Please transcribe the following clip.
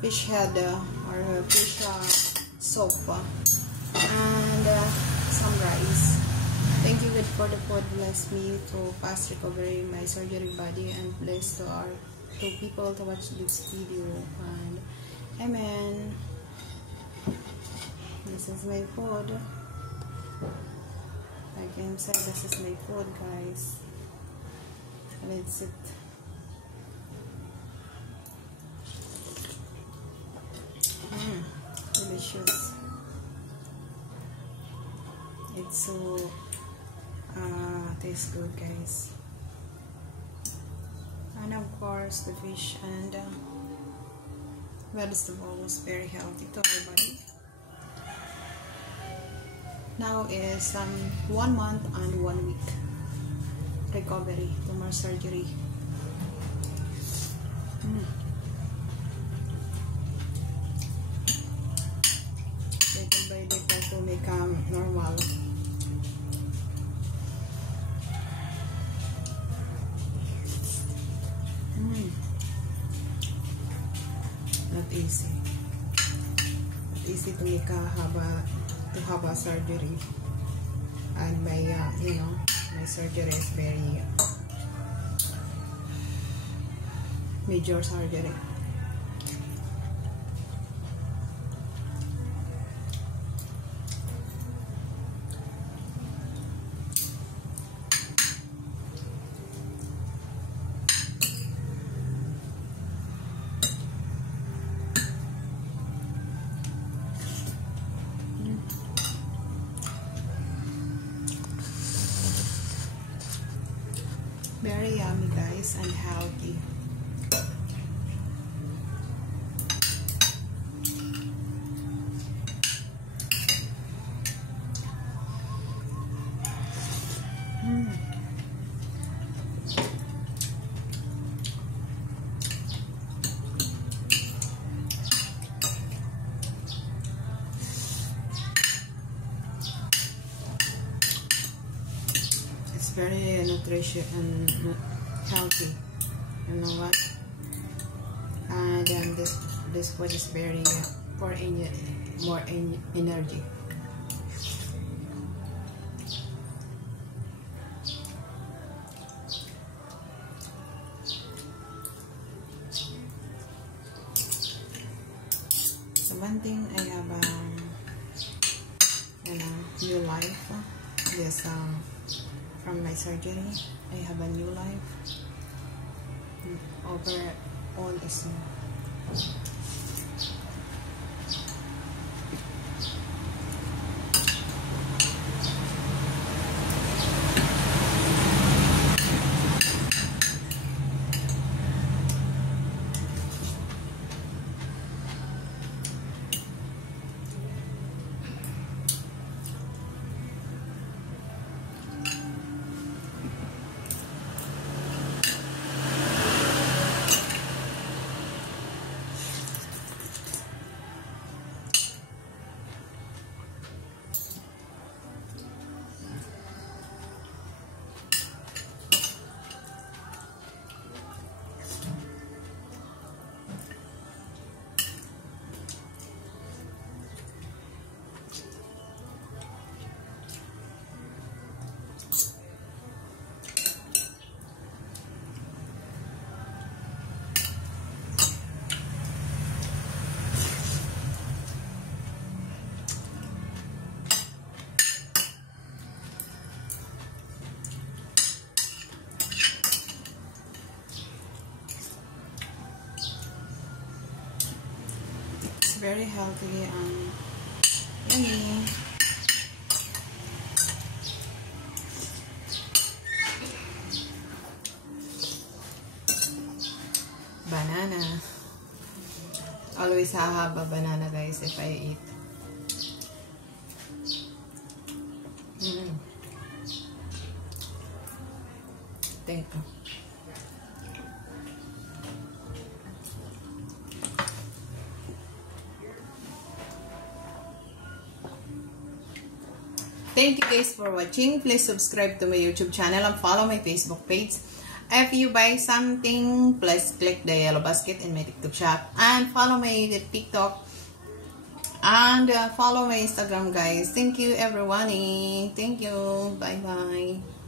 fish head or fish soup and some rice. Thank you God for the food. Bless me to fast recovery my surgery body, and bless to our two people to watch this video. And amen. This is my food. I can say this is my food, guys. And it's it. Delicious. It's so tastes good, guys. And of course the fish and vegetables, very healthy to our body. Now is 1 month and 1 week recovery to my surgery. Little by little to become normal. Not easy. Not easy to make have a surgery, and my my surgery is very major surgery. Very yummy, guys, and healthy. It's very nutritious and healthy, you know what? And then this food is very more energy. So one thing, I have new life. This from my surgery, I have a new life over all this. Very healthy and yummy. Banana. Always have a banana, guys, if I eat. Thank you. Thank you guys for watching. Please subscribe to my YouTube channel and follow my Facebook page. If you buy something, please click the yellow basket in my TikTok shop and follow my TikTok and follow my Instagram, guys. Thank you, everyone. Thank you. Bye bye.